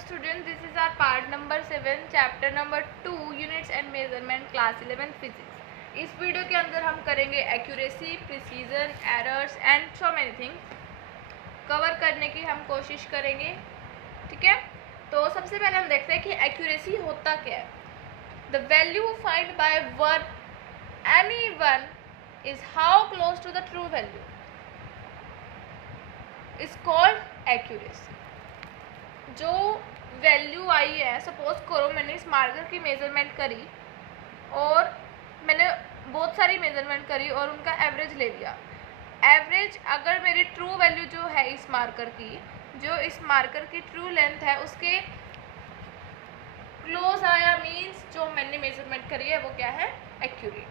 students, this is our part number 7 chapter number 2 units and measurement class 11 physics। इस video के अंदर हम करेंगे accuracy, precision, errors and so many things cover करने की हम कोशिश करेंगे। ठीक है, तो सबसे पहले हम देखते हैं कि एक्यूरेसी होता क्या है। The value find by one any one is how close to the true value is called accuracy. जो वैल्यू आई है, सपोज करो मैंने इस मार्कर की मेजरमेंट करी और मैंने बहुत सारी मेजरमेंट करी और उनका एवरेज ले लिया। एवरेज अगर मेरी ट्रू वैल्यू जो है इस मार्कर की, जो इस मार्कर की ट्रू लेंथ है उसके क्लोज आया, मीन्स जो मैंने मेजरमेंट करी है वो क्या है, एक्यूरेट।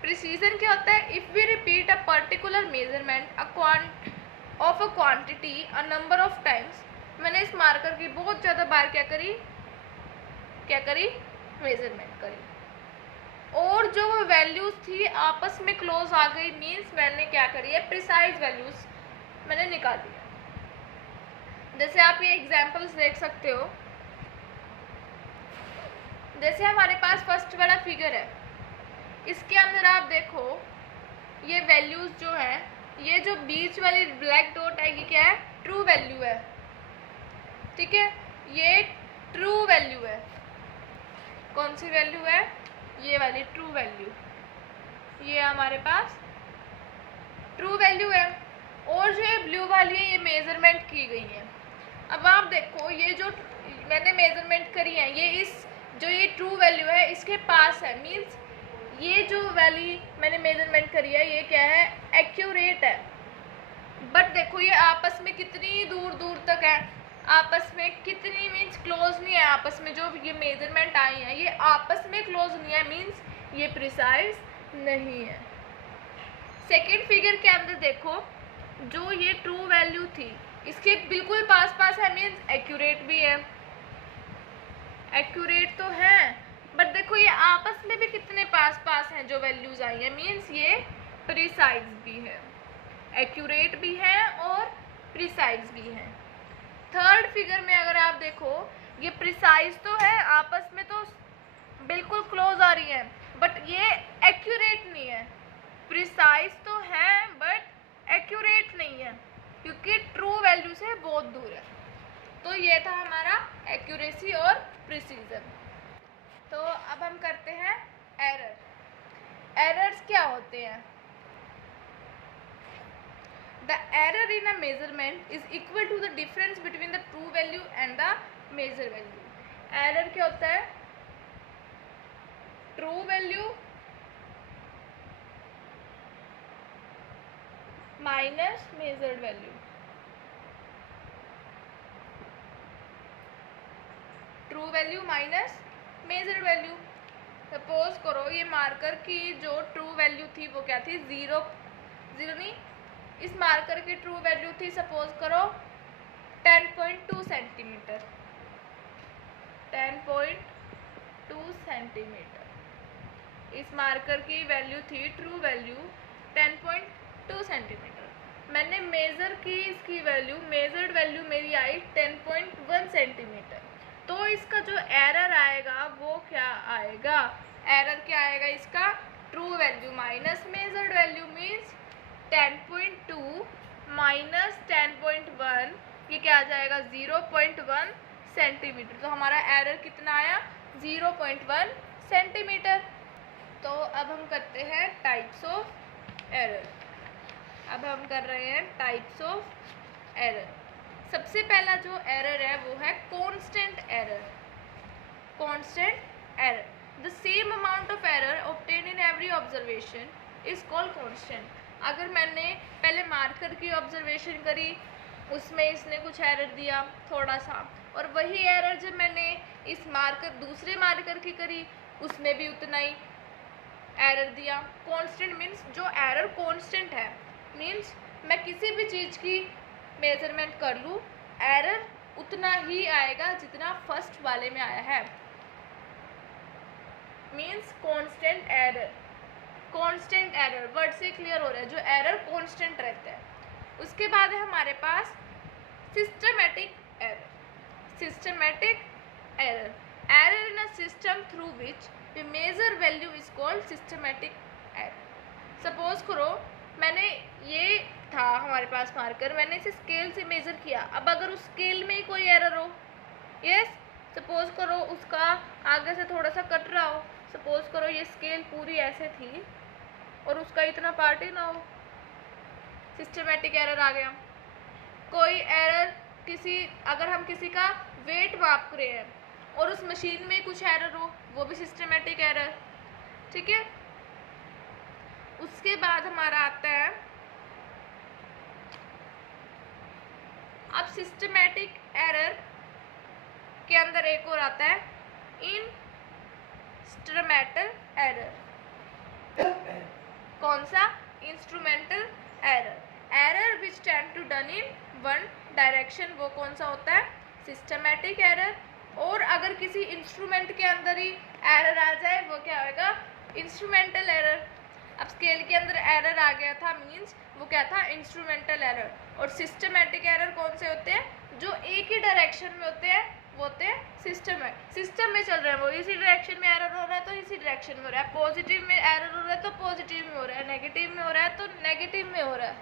प्रिसीजन क्या होता है, if we repeat a particular measurement of a quantity a number of times. मैंने इस मार्कर की बहुत ज़्यादा बार क्या करी मेजरमेंट करी और जो वो वैल्यूज़ थी आपस में क्लोज आ गई, मीन्स मैंने क्या करी है, प्रिसाइज वैल्यूज़ मैंने निकाली है। जैसे आप ये एग्जांपल्स देख सकते हो। जैसे हमारे पास फर्स्ट वाला फिगर है, इसके अंदर आप देखो ये वैल्यूज़ जो है, ये जो बीच वाली ब्लैक डॉट है ये क्या है, ट्रू वैल्यू है। ठीक है, ये ट्रू वैल्यू है। कौन सी वैल्यू है, ये वाली ट्रू वैल्यू, ये हमारे पास ट्रू वैल्यू है। और जो ये ब्लू वाली है ये मेजरमेंट की गई है। अब आप देखो ये जो मैंने मेजरमेंट करी है ये ट्रू वैल्यू है इसके पास है, मीन्स ये जो वैल्यू मैंने मेजरमेंट करी है ये क्या है, एक्यूरेट है। बट देखो ये आपस में कितनी दूर दूर तक है, आपस में कितनी, मीन्स क्लोज नहीं है आपस में। जो ये मेजरमेंट आई है ये आपस में क्लोज नहीं है, मीन्स ये प्रिसाइज नहीं है। सेकेंड फिगर के अंदर देखो जो ये ट्रू वैल्यू थी इसके बिल्कुल पास पास है, मीन्स एक्यूरेट भी है। एक्यूरेट तो है बट देखो ये आपस में भी कितने पास पास हैं जो वैल्यूज आई है, मीन्स ये प्रिसाइज भी है, एक्यूरेट भी है और प्रिसाइज भी है। थर्ड फिगर में अगर आप देखो ये प्रिसाइज तो है, आपस में तो बिल्कुल क्लोज आ रही है बट ये एक्यूरेट नहीं है। प्रिसाइज तो है बट एक्यूरेट नहीं है क्योंकि ट्रू वैल्यू से बहुत दूर है। तो ये था हमारा एक्यूरेसी और प्रिसीजन। तो अब हम करते हैं एरर। एरर्स क्या होते हैं। The error in a measurement is equal to the difference between the true value and the measure value। Error क्या होता है, true value minus measured value। True value minus measured value. Suppose करो ये marker की जो true value थी वो क्या थी, जीरो नहीं, इस मार्कर की ट्रू वैल्यू थी सपोज करो 10.2 सेंटीमीटर। 10.2 सेंटीमीटर इस मार्कर की वैल्यू थी, ट्रू वैल्यू 10.2 सेंटीमीटर। मैंने मेज़र की इसकी वैल्यू, मेजर्ड वैल्यू मेरी आई 10.1 सेंटीमीटर। तो इसका जो एरर आएगा वो क्या आएगा, एरर क्या आएगा इसका, true value minus measured value, means 10.2 minus 10.1, ये क्या आ जाएगा 0.1 सेंटीमीटर। तो हमारा एरर कितना आया, 0.1 सेंटीमीटर। तो अब हम करते हैं टाइप्स ऑफ एरर। अब हम कर रहे हैं टाइप्स ऑफ एरर। सबसे पहला जो एरर है वो है constant error. Constant error, the same amount of error obtained in every observation is called constant. अगर मैंने पहले मार्कर की ऑब्जर्वेशन करी उसमें इसने कुछ एरर दिया थोड़ा सा, और वही एरर जब मैंने इस दूसरे मार्कर की करी उसमें भी उतना ही एरर दिया। कांस्टेंट मीन्स जो एरर कांस्टेंट है, मीन्स मैं किसी भी चीज़ की मेजरमेंट कर लूँ एरर उतना ही आएगा जितना फर्स्ट वाले में आया है, means constant error. Constant error word से क्लियर हो रहा है, जो एरर कांस्टेंट रहता है। उसके बाद है हमारे पास systematic error. systematic error. Error in a system through which we measure value is called systematic error. Suppose करो मैंने ये था हमारे पास मार्कर, मैंने इसे स्केल से मेज़र किया, अब अगर उस स्केल में ही कोई एरर हो, यस, सपोज करो उसका आगे से थोड़ा सा कट रहा हो, सपोज करो ये स्केल पूरी ऐसे थी और उसका इतना पार्ट ही ना हो, सिस्टमेटिक एरर आ गया। कोई एरर किसी, अगर हम किसी का वेट माप रहे हैं और उस मशीन में कुछ एरर हो, वो भी सिस्टमेटिक एरर, ठीक है। उसके बाद हमारा आता है अब सिस्टमेटिक एरर के अंदर एक और आता है इंस्ट्रूमेंटल एरर। कौन सा? Instrumental error. Error which tend to done in one direction, वो कौन सा होता है? Systematic error. और अगर किसी इंस्ट्रूमेंट के अंदर ही एरर आ जाए वो क्या होगा? Instrumental error. अब स्केल के अंदर एरर आ गया था मींस वो क्या था? Instrumental error. और सिस्टमेटिक एरर कौन से होते हैं? जो एक ही डायरेक्शन में होते हैं, वो होते हैं सिस्टम में चल रहे हैं, वो इसी डायरेक्शन में एरर हो रहा है तो इसी डायरेक्शन में हो रहा है, पॉजिटिव में एरर हो रहा है तो पॉजिटिव में हो रहा है, नेगेटिव में हो रहा है तो नेगेटिव में हो रहा है।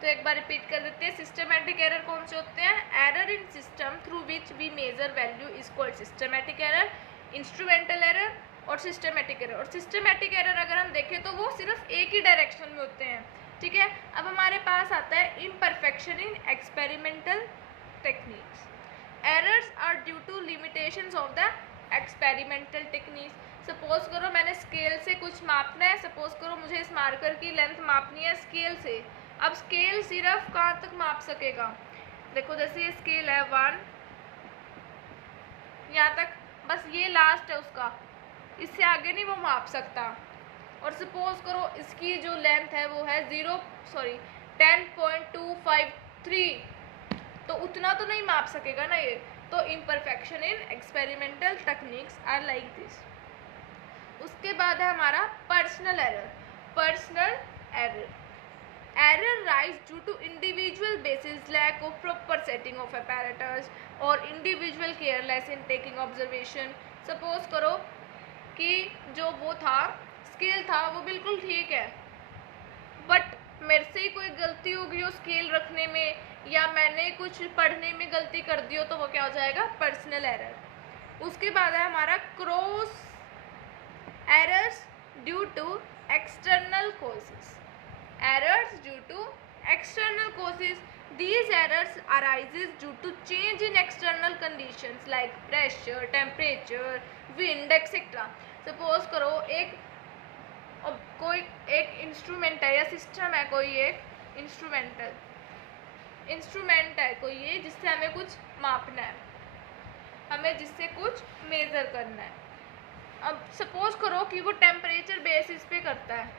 तो एक बार रिपीट कर देते हैं, सिस्टमेटिक एरर कौन से होते हैं? Error in system through which we measure value is called systematic error, instrumental error और सिस्टमेटिक एरर। और सिस्टमेटिक एरर अगर हम देखें तो वो सिर्फ एक ही डायरेक्शन में होते हैं, ठीक है। अब हमारे पास आता है imperfection in experimental techniques. Errors are due to limitations of the experimental techniques. Suppose करो मैंने स्केल से कुछ मापना है, सपोज करो मुझे इस मार्कर की लेंथ मापनी है स्केल से। अब स्केल सिर्फ कहाँ तक माप सकेगा? देखो जैसे ये स्केल है 1 यहाँ तक, बस ये लास्ट है उसका, इससे आगे नहीं वो माप सकता। और सपोज करो इसकी जो लेंथ है वो है 10.253, तो उतना तो नहीं माप सकेगा ना ये। तो imperfection in experimental techniques are like this. उसके बाद है हमारा personal error. Personal error, error rise due to individual basis lack of proper setting of apparatus और individual careless in taking observation. Suppose करो कि जो वो था स्केल था वो बिल्कुल ठीक है, बट मेरे से ही कोई गलती हो गई हो स्केल रखने में, या मैंने कुछ पढ़ने में गलती कर दी हो, तो वो क्या हो जाएगा? Personal error. उसके बाद है हमारा cross errors due to external causes. Errors due to external causes. These errors arises due to change in external conditions like pressure, temperature, wind, etc. Suppose करो कोई एक इंस्ट्रूमेंट है या सिस्टम है, कोई एक इंस्ट्रूमेंट है कोई ये, जिससे हमें कुछ मापना है, हमें जिससे कुछ मेज़र करना है। अब सपोज करो कि वो टेम्परेचर बेसिस पे करता है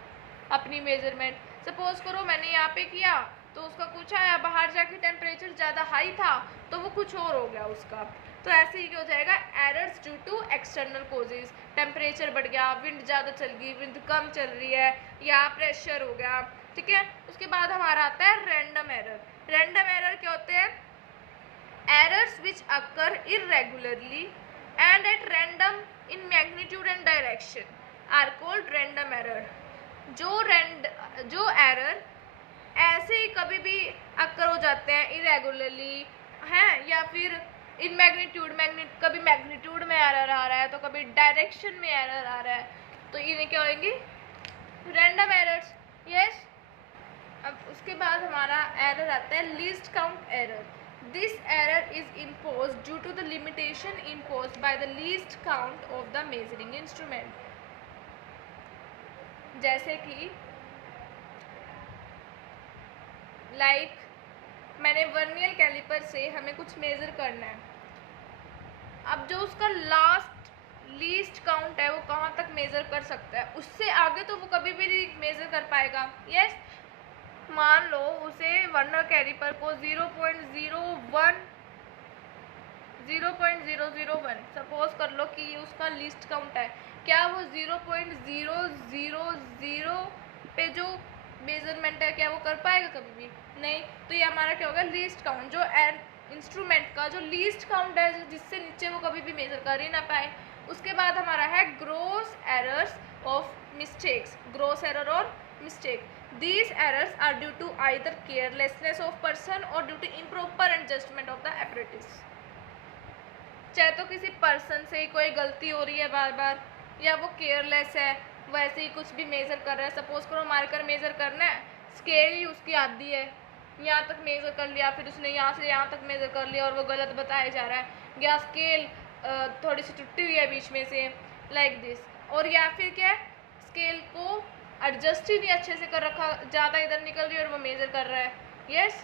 अपनी मेजरमेंट। सपोज करो मैंने यहाँ पे किया तो उसका कुछ आया, बाहर जाके टेम्परेचर ज़्यादा हाई था तो वो कुछ और हो गया उसका। तो ऐसे ही क्या हो जाएगा? Errors due to external causes. Temperature बढ़ गया, विंड ज़्यादा चल गई, विंड कम चल रही है, या प्रेशर हो गया, ठीक है। उसके बाद हमारा आता है रैंडम एरर। रैंडम एरर क्या होते हैं? Errors which occur irregularly and at random in magnitude and direction are called random error. जो एरर ऐसे ही कभी भी अक्कर हो जाते हैं इरेगुलरली हैं, या फिर इन मैग्नीट्यूड कभी मैग्नीट्यूड में एरर आ रहा है तो कभी डायरेक्शन में एरर आ रहा है, तो इन्हें क्या होंगी? Random errors, yes. अब उसके बाद हमारा एरर आता है least count error. This error is imposed due to the limitation imposed by the least count of the measuring instrument. जैसे कि मैंने वर्नियर कैलिपर से हमें कुछ मेज़र करना है, अब जो उसका लीस्ट काउंट है वो कहाँ तक मेज़र कर सकता है, उससे आगे तो वो कभी भी नहीं मेज़र कर पाएगा, यस। मान लो उसे वर्नियर कैलिपर को 0.001 सपोज कर लो कि ये उसका लीस्ट काउंट है। क्या वो 0.000 पे जो मेजरमेंट है क्या वो कर पाएगा? कभी भी नहीं। तो ये हमारा क्या होगा? Least count. जो इंस्ट्रूमेंट का जो लीस्ट काउंट है, जिससे नीचे वो कभी भी मेजर कर ही ना पाए। उसके बाद हमारा है gross errors of mistakes, gross error और mistake. These errors are due to either carelessness of person और due to improper adjustment of the apparatus. चाहे तो किसी पर्सन से ही कोई गलती हो रही है बार बार, या वो केयरलेस है, वैसे ही कुछ भी मेज़र कर रहा है। सपोज करो मार्कर मेज़र करना है, स्केल ही उसकी आधी है, यहाँ तक मेज़र कर लिया, फिर उसने यहाँ से यहाँ तक मेज़र कर लिया और वो गलत बताया जा रहा है, या स्केल थोड़ी सी टूटी हुई है बीच में से, लाइक दिस। और या फिर क्या है, स्केल को एडजस्ट ही नहीं अच्छे से कर रखा, ज़्यादा इधर निकल रही है और वो मेज़र कर रहा है। यस,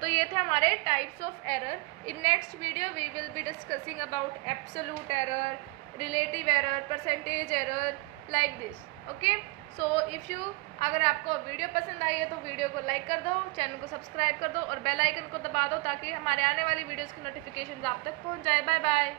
तो ये थे हमारे types of error. In next video we will be discussing about absolute error, relative error, percentage error, like this. Okay, so if you, अगर आपको वीडियो पसंद आई है तो वीडियो को लाइक कर दो, चैनल को सब्सक्राइब कर दो और बेल आइकन को दबा दो ताकि हमारे आने वाली वीडियोज़ की नोटिफिकेशन आप तक पहुँच जाए। Bye bye.